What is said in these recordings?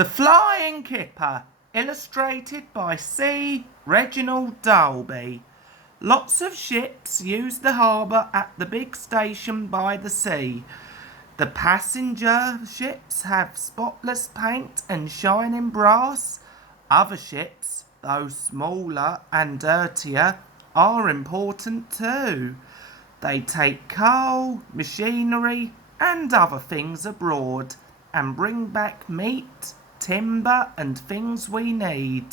The Flying Kipper, illustrated by C. Reginald Dalby. Lots of ships use the harbour at the big station by the sea. The passenger ships have spotless paint and shining brass. Other ships, though smaller and dirtier, are important too. They take coal, machinery and other things abroad and bring back meat, timber and things we need.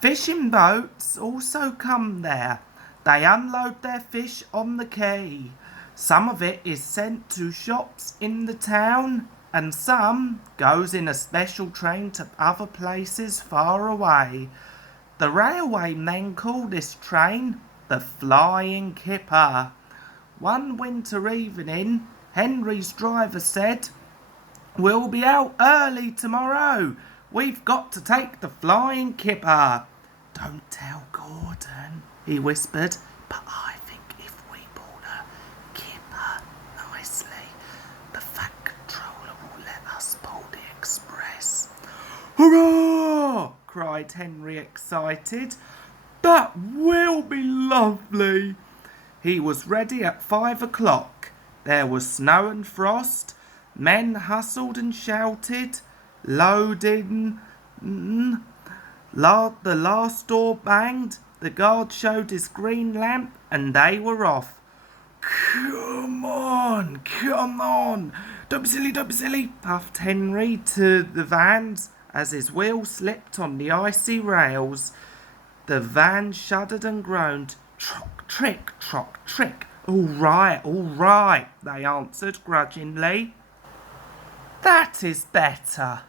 Fishing boats also come there. They unload their fish on the quay. Some of it is sent to shops in the town and some goes in a special train to other places far away. The railway men call this train the Flying Kipper. One winter evening, Henry's driver said, "We'll be out early tomorrow. We've got to take the Flying Kipper." "Don't tell Gordon," he whispered, "but I think if we pull the Kipper nicely, the Fat Controller will let us pull the express." "Hurrah!" cried Henry, excited. "That will be lovely." He was ready at 5 o'clock. There was snow and frost. Men hustled and shouted. Loading. The last door banged. The guard showed his green lamp and they were off. Come on. Don't be silly, puffed Henry to the vans as his wheel slipped on the icy rails. The van shuddered and groaned. Trock, trick, trock, trick. All right, they answered grudgingly. That is better,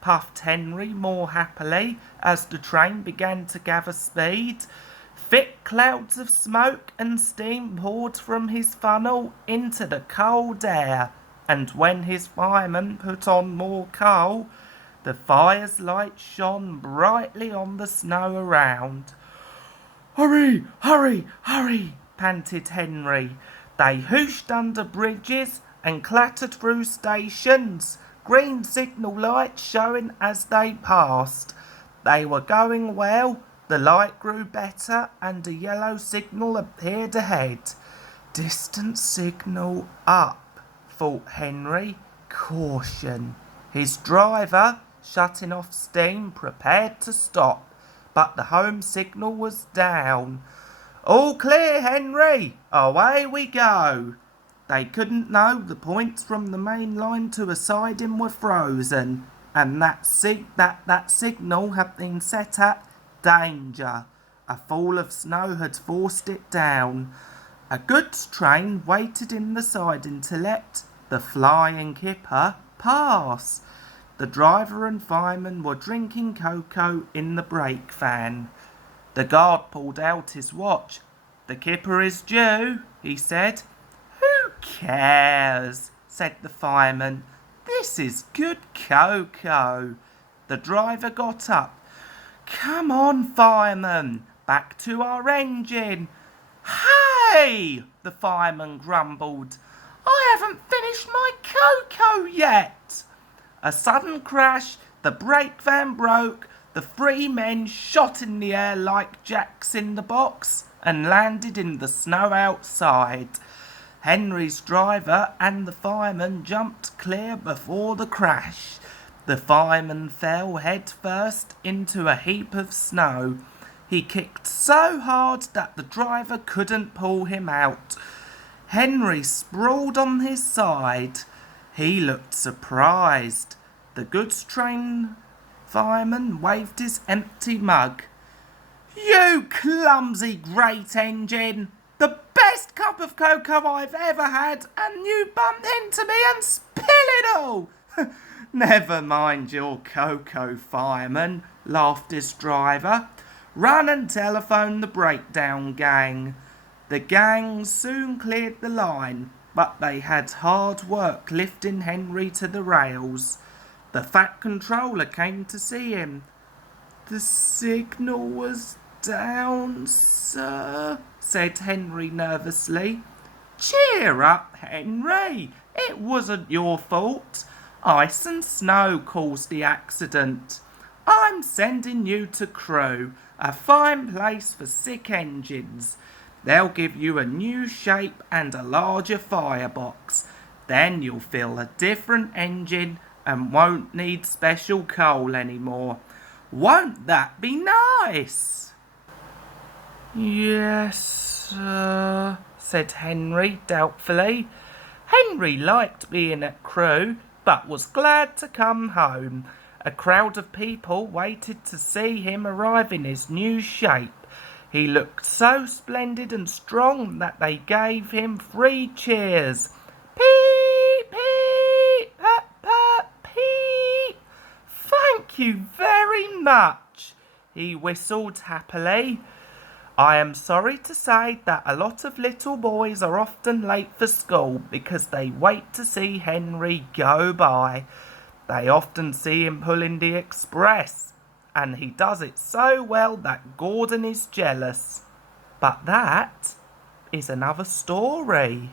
puffed Henry more happily as the train began to gather speed. Thick clouds of smoke and steam poured from his funnel into the cold air, and when his fireman put on more coal, the fire's light shone brightly on the snow around. Hurry, panted Henry. They hooshed under bridges and clattered through stations, green signal lights showing as they passed. They were going well. The light grew better and a yellow signal appeared ahead. Distant signal up, thought Henry. Caution. His driver, shutting off steam, prepared to stop, but the home signal was down. All clear, Henry. Away we go. They couldn't know the points from the main line to a siding were frozen, and that signal had been set at danger. A fall of snow had forced it down. A goods train waited in the siding to let the Flying Kipper pass. The driver and fireman were drinking cocoa in the brake van. The guard pulled out his watch. "The Kipper is due," he said. "Who cares?" said the fireman. "This is good cocoa." The driver got up. "Come on, fireman, back to our engine." "Hey!" the fireman grumbled. "I haven't finished my cocoa yet." A sudden crash, the brake van broke, the three men shot in the air like jacks in the box and landed in the snow outside. Henry's driver and the fireman jumped clear before the crash. The fireman fell head first into a heap of snow. He kicked so hard that the driver couldn't pull him out. Henry sprawled on his side. He looked surprised. The goods train fireman waved his empty mug. "You clumsy great engine! The best cup of cocoa I've ever had, and you bumped into me and spilled it all!" "Never mind your cocoa, fireman," laughed his driver. "Run and telephone the breakdown gang." The gang soon cleared the line, but they had hard work lifting Henry to the rails. The Fat Controller came to see him. "The signal was down, sir," said Henry nervously. "Cheer up, Henry. It wasn't your fault. Ice and snow caused the accident. I'm sending you to Crewe, a fine place for sick engines. They'll give you a new shape and a larger firebox. Then you'll feel a different engine and won't need special coal anymore. Won't that be nice? Yes, sir, said Henry doubtfully. Henry liked being at Crewe, but was glad to come home. A crowd of people waited to see him arrive in his new shape. He looked so splendid and strong that they gave him 3 cheers. Peep, peep, pap, pap, peep. Thank you very much, he whistled happily. I am sorry to say that a lot of little boys are often late for school because they wait to see Henry go by. They often see him pulling the express, and he does it so well that Gordon is jealous. But that is another story.